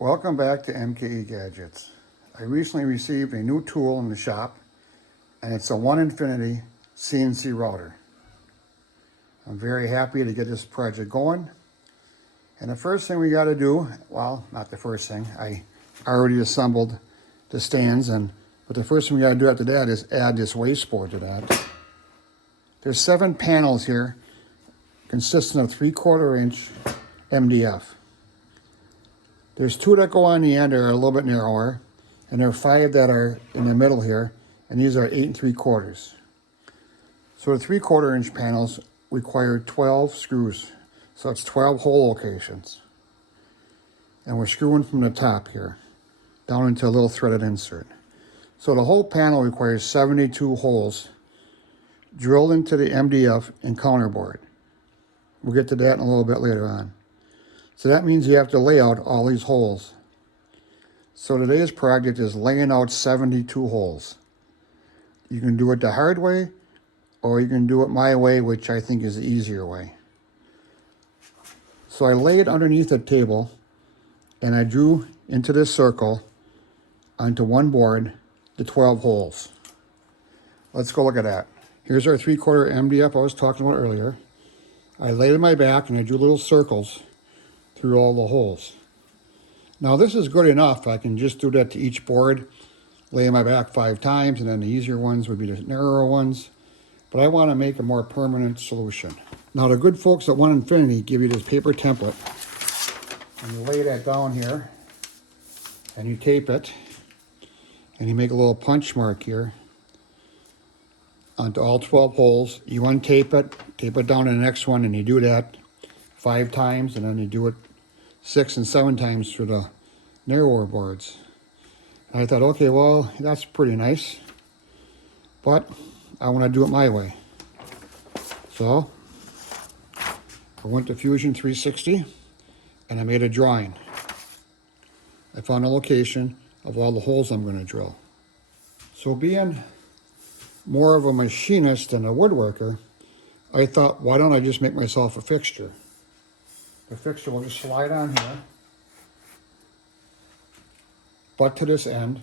Welcome back to MKE Gadgets. I recently received a new tool in the shop, and it's a Onefinity CNC router. I'm very happy to get this project going. And the first thing we got to do, well, not the first thing, I already assembled the stands, but the first thing we got to do after that is add this wasteboard to that. There's 7 panels here, consisting of 3/4 inch MDF. There's 2 that go on the end that are a little bit narrower, and there are 5 that are in the middle here, and these are 8 3/4. So the 3/4 inch panels require 12 screws, so it's 12 hole locations. And we're screwing from the top here, down into a little threaded insert. So the whole panel requires 72 holes drilled into the MDF and counterboard. We'll get to that in a little bit later on. So that means you have to lay out all these holes. So today's project is laying out 72 holes. You can do it the hard way, or you can do it my way, which I think is the easier way. So I laid underneath the table, and I drew into this circle onto one board the 12 holes. Let's go look at that. Here's our 3/4 MDF I was talking about earlier. I laid on my back and I drew little circles through all the holes. Now this is good enough. I can just do that to each board, lay on my back 5 times, and then the easier ones would be the narrower ones. But I want to make a more permanent solution. Now the good folks at Onefinity give you this paper template, and you lay that down here, and you tape it, and you make a little punch mark here onto all 12 holes. You untape it, tape it down to the next one, and you do that 5 times, and then you do it 6 and 7 times for the narrower boards. And I thought, okay, well, that's pretty nice, but I want to do it my way. So I went to Fusion 360 and I made a drawing. I found a location of all the holes I'm going to drill. So being more of a machinist than a woodworker, I thought, why don't I just make myself a fixture? The fixture will just slide on here, butt to this end,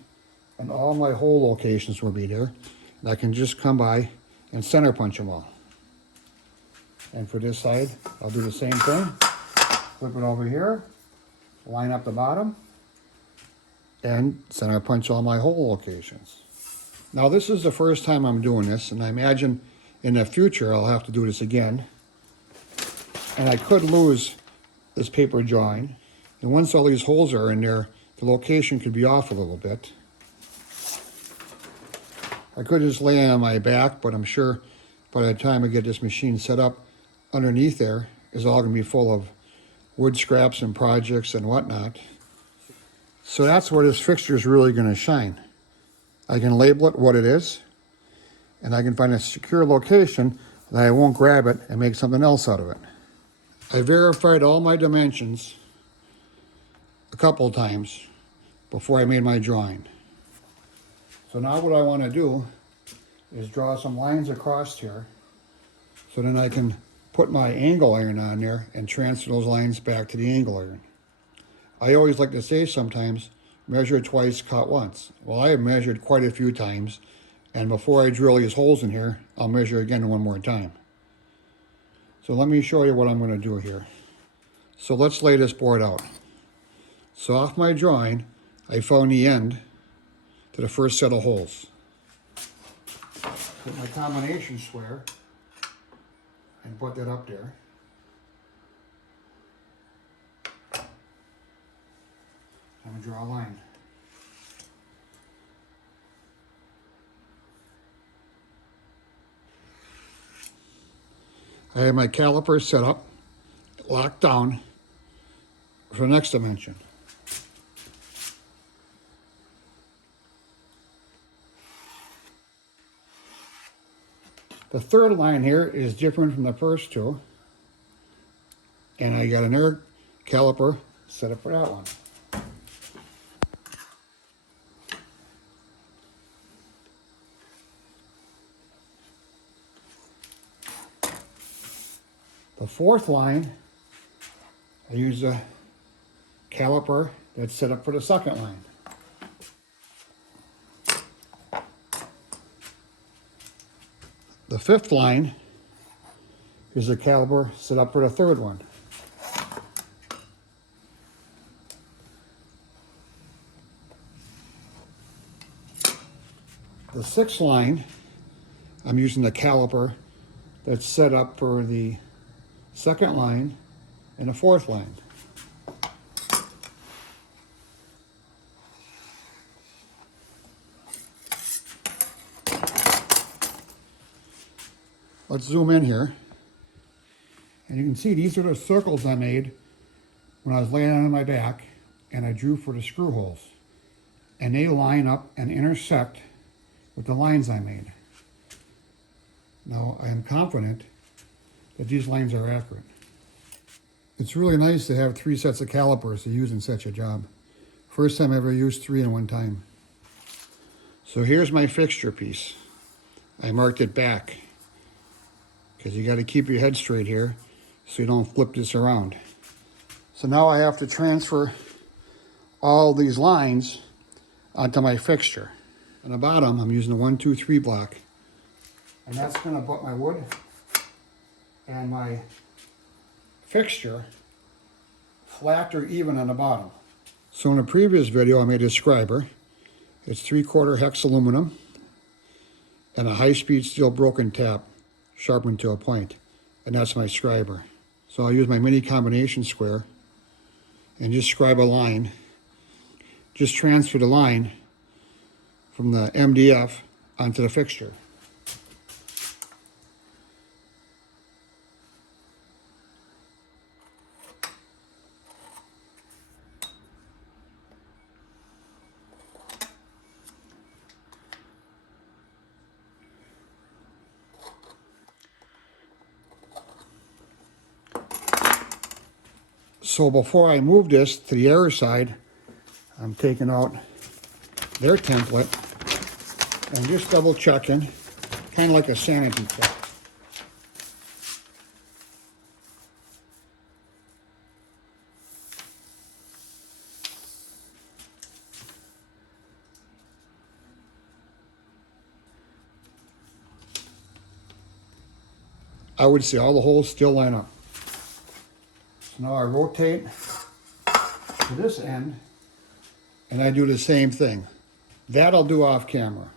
and all my hole locations will be there. And I can just come by and center punch them all. And for this side, I'll do the same thing. Flip it over here, line up the bottom, and center punch all my hole locations. Now this is the first time I'm doing this, and I imagine in the future I'll have to do this again. And I could lose this paper drawing, and once all these holes are in there, the location could be off a little bit. I could just lay on my back, but I'm sure by the time I get this machine set up, underneath there is all going to be full of wood scraps and projects and whatnot. So that's where this fixture is really going to shine. I can label it what it is, and I can find a secure location that I won't grab it and make something else out of it. I verified all my dimensions a couple of times before I made my drawing. So now what I want to do is draw some lines across here, so then I can put my angle iron on there and transfer those lines back to the angle iron. I always like to say sometimes, measure twice, cut once. Well, I have measured quite a few times, and before I drill these holes in here, I'll measure again one more time. So let me show you what I'm going to do here. So let's lay this board out. So off my drawing, I found the end to the first set of holes. Put my combination square and put that up there. I'm going to draw a line. I have my caliper set up, locked down for the next dimension. The third line here is different from the first 2, and I got another caliper set up for that one. The fourth line, I use a caliper that's set up for the second line. The fifth line is a caliper set up for the third one. The sixth line, I'm using the caliper that's set up for the second line and the fourth line. Let's zoom in here. And you can see these are the circles I made when I was laying on my back and I drew for the screw holes. And they line up and intersect with the lines I made. Now I am confident that these lines are accurate. It's really nice to have 3 sets of calipers to use in such a job. First time I ever used 3 in one time. So here's my fixture piece. I marked it back because you got to keep your head straight here so you don't flip this around. So now I have to transfer all these lines onto my fixture. On the bottom, I'm using a 1, 2, 3 block. And that's going to put my wood and my fixture flat or even on the bottom. So in a previous video, I made a scriber. It's 3/4 hex aluminum and a high-speed steel broken tap sharpened to a point. And that's my scriber. So I'll use my mini combination square and just scribe a line. Just transfer the line from the MDF onto the fixture. So before I move this to the other side, I'm taking out their template and just double checking, kind of like a sanity check. I would say all the holes still line up. So now I rotate to this end and I do the same thing. That I'll do off camera.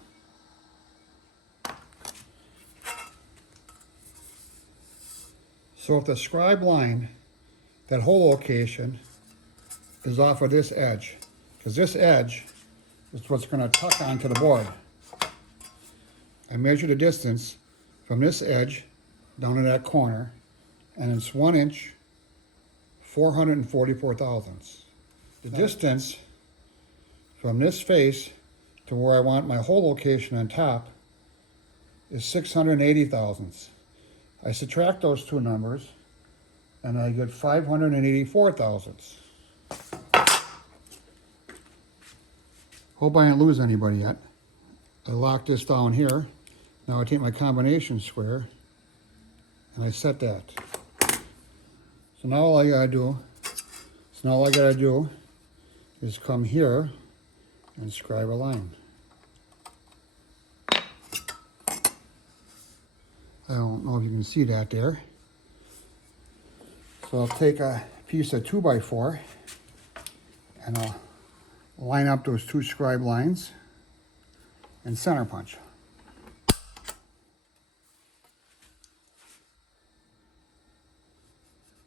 So if the scribe line, that hole location, is off of this edge, because this edge is what's going to tuck onto the board. I measure the distance from this edge down to that corner, and it's 1 inch, 444 thousandths. The distance from this face to where I want my hole location on top is 680 thousandths. I subtract those two numbers and I get 584 thousandths. Hope I didn't lose anybody yet. I lock this down here. Now I take my combination square and I set that. So now all I gotta do is come here and scribe a line. I don't know if you can see that there. So I'll take a piece of 2x4 and I'll line up those 2 scribe lines and center punch.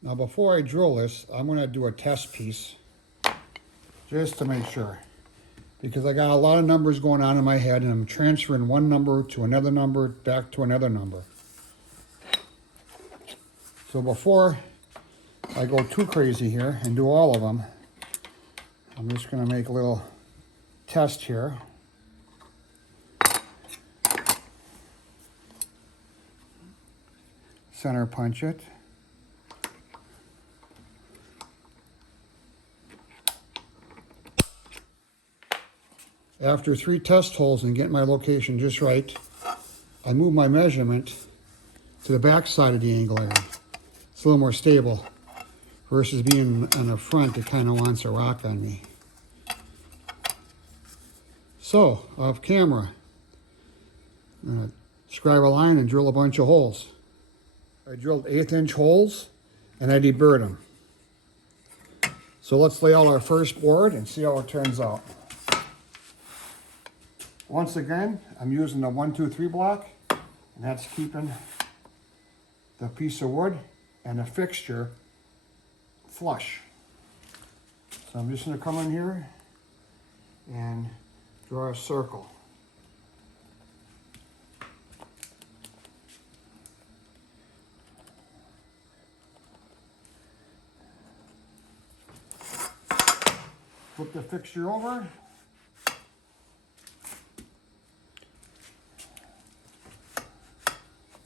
Now before I drill this, I'm going to do a test piece just to make sure, because I got a lot of numbers going on in my head and I'm transferring one number to another number back to another number. So before I go too crazy here and do all of them, I'm just going to make a little test here. Center punch it. After 3 test holes and getting my location just right, I move my measurement to the back side of the angle area. It's a little more stable versus being on the front that kind of wants a rock on me. So, off camera, I'm going to scribe a line and drill a bunch of holes. I drilled 1/8" holes and I deburred them. So let's lay out our first board and see how it turns out. Once again, I'm using the 1-2-3 block, and that's keeping the piece of wood and the fixture flush. So I'm just going to come in here and draw a circle. Flip the fixture over.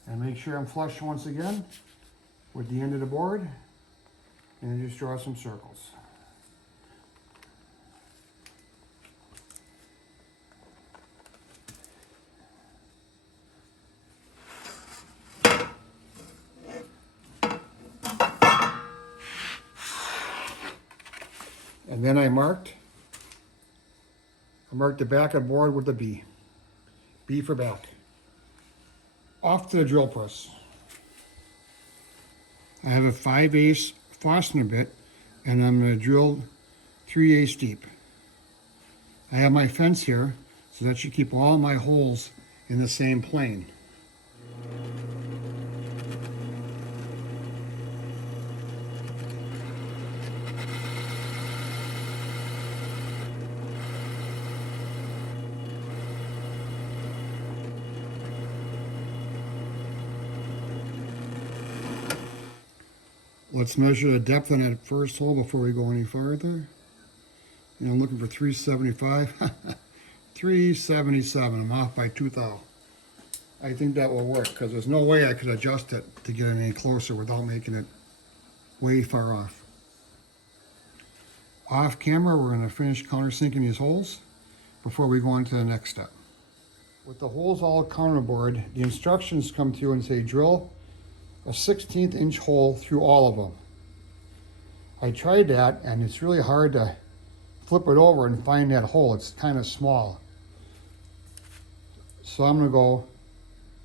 And make sure I'm flush once again with the end of the board. And just draw some circles. And then I marked the back of the board with a B. B for back. Off to the drill press. I have a 5/8 Forstner bit, and I'm going to drill 3/8 deep. I have my fence here, so that should keep all my holes in the same plane. Let's measure the depth on that first hole before we go any farther. And I'm looking for 375. 377. I'm off by 2 thou. I think that will work because there's no way I could adjust it to get any closer without making it way far off. Off camera, we're going to finish countersinking these holes before we go on to the next step. With the holes all counterbored, the instructions come through and say drill a 1/16 inch hole through all of them. I tried that and it's really hard to flip it over and find that hole. It's kind of small. So I'm going to go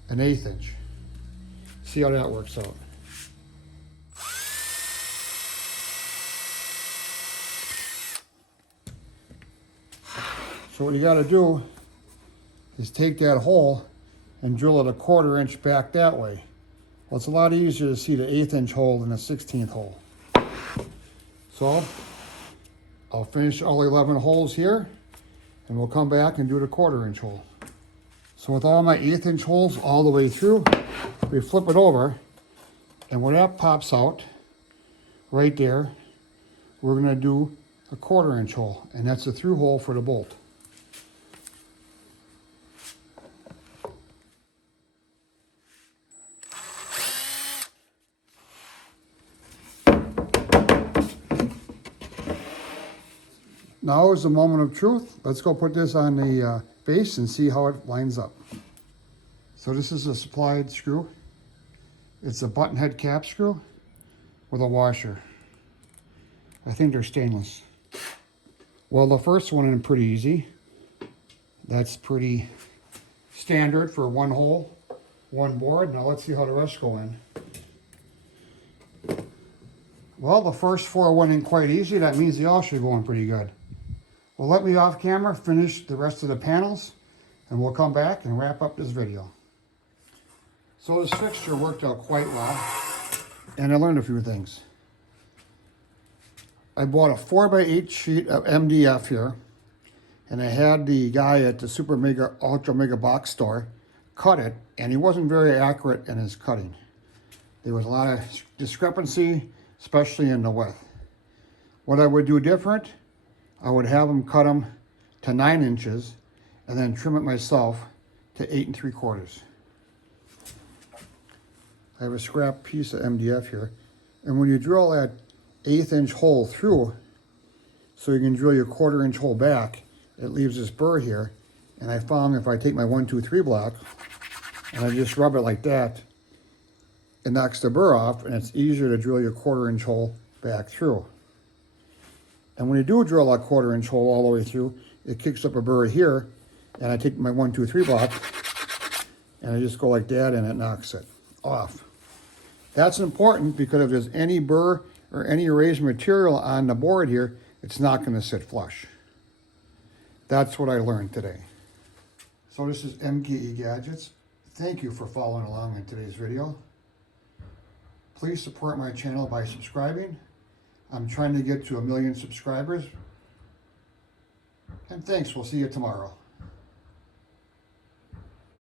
1/8 inch. See how that works out. So what you got to do is take that hole and drill it a 1/4 inch back that way. Well, it's a lot easier to see the 1/8 inch hole than a 1/16 hole. So I'll finish all 11 holes here and we'll come back and do the 1/4 inch hole. So with all my 1/8 inch holes all the way through, we flip it over, and when that pops out right there, we're going to do a 1/4 inch hole, and that's the through hole for the bolt. Now is the moment of truth. Let's go put this on the base and see how it lines up. So this is a supplied screw. It's a button head cap screw with a washer. I think they're stainless. Well, the first one is pretty easy. That's pretty standard for one hole, one board. Now let's see how the rest go in. Well, the first 4 went in quite easy. That means they all should go in pretty good. Well, let me off camera finish the rest of the panels and we'll come back and wrap up this video. So this fixture worked out quite well and I learned a few things. I bought a 4x8 sheet of MDF here and I had the guy at the Super Mega Ultra Mega Box store cut it, and he wasn't very accurate in his cutting. There was a lot of discrepancy, especially in the width. What I would do different, I would have him cut them to 9 inches and then trim it myself to 8 3/4. I have a scrap piece of MDF here. And when you drill that 1/8 inch hole through, so you can drill your 1/4 inch hole back, it leaves this burr here. And I found if I take my 1-2-3 block and I just rub it like that, it knocks the burr off and it's easier to drill your 1/4 inch hole back through. And when you do drill a 1/4 inch hole all the way through, it kicks up a burr here, And I take my 1, 2, 3 block and I just go like that and it knocks it off. That's important because if there's any burr or any erased material on the board here, it's not going to sit flush. That's what I learned today. So this is MKE Gadgets. Thank you for following along in today's video. Please support my channel by subscribing. I'm trying to get to 1 million subscribers. And thanks, we'll see you tomorrow.